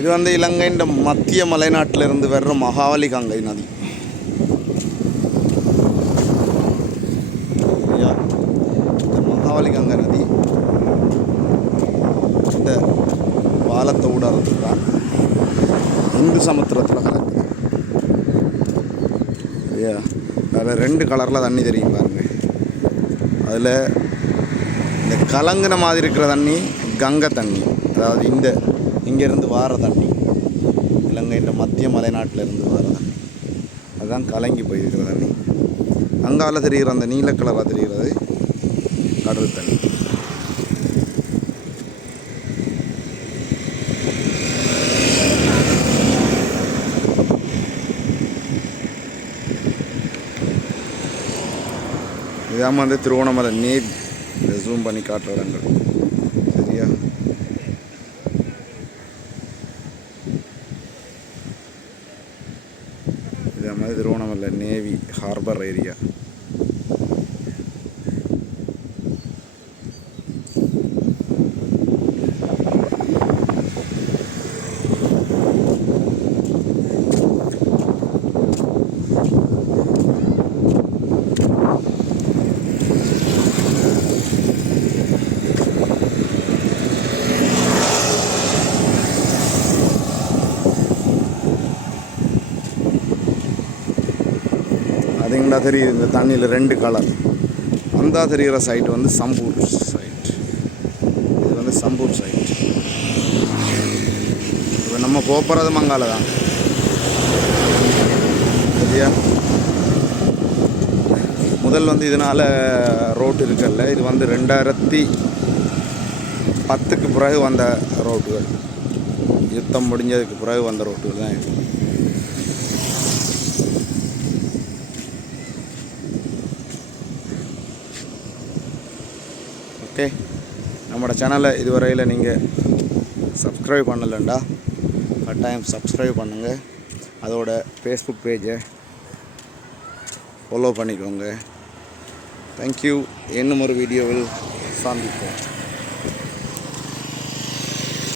இது வந்து இலங்கையின் மத்திய மலைநாட்டிலிருந்து வர்ற மகாவலி கங்கை நதி. இந்த மகாவலி கங்கை நதி இந்த பாலத்தை ஊடாறது தான் இந்து சமுத்திரத்தில் கலக்குது. சரியா? அதில் 2 கலரில் தண்ணி தெரியும் பாருங்க. அதில் இந்த கலங்கின மாதிரி இருக்கிற தண்ணி கங்கை தண்ணி, அதாவது இங்கேருந்து வார தண்ணி, இலங்கையின் மத்திய மலைநாட்டிலிருந்து வார தண்ணி, அதுதான் கலங்கி போயிருக்கிற தண்ணி. அங்கால தெரிகிற அந்த நீல கலராக தெரிகிறது கடல் தண்ணி. இதாம வந்து திருவோணமலை நேவி ஜூம் பண்ணி காட்டுற இடங்கள். சரியா? இதே மாதிரி திருவோணமலை நேவி ஹார்பர் ஏரியா. அதுங்கடா தெரியுது இந்த தண்ணியில் 2 கலர். அந்த தெரிகிற சைட் வந்து சம்பூர் சைட், இது வந்து சம்பூர் சைட். இப்போ நம்ம போகிறது மங்கால தான். சரியா? முதல் வந்து இதனால் ரோட்டு இருக்குல்ல, இது வந்து 2010க்கு பிறகு வந்த ரோட்டுகள், யுத்தம் முடிஞ்சதுக்கு பிறகு வந்த ரோட்டுகள் தான் இது. ஓகே, நம்மளோட சேனலை இதுவரையில் நீங்கள் சப்ஸ்கிரைப் பண்ணலைண்டா கட்டாயம் சப்ஸ்கிரைப் பண்ணுங்கள். அதோட ஃபேஸ்புக் பேஜை ஃபாலோ பண்ணிக்கோங்க. தேங்க்யூ. இன்னும் ஒரு வீடியோவில் சந்திப்போம்.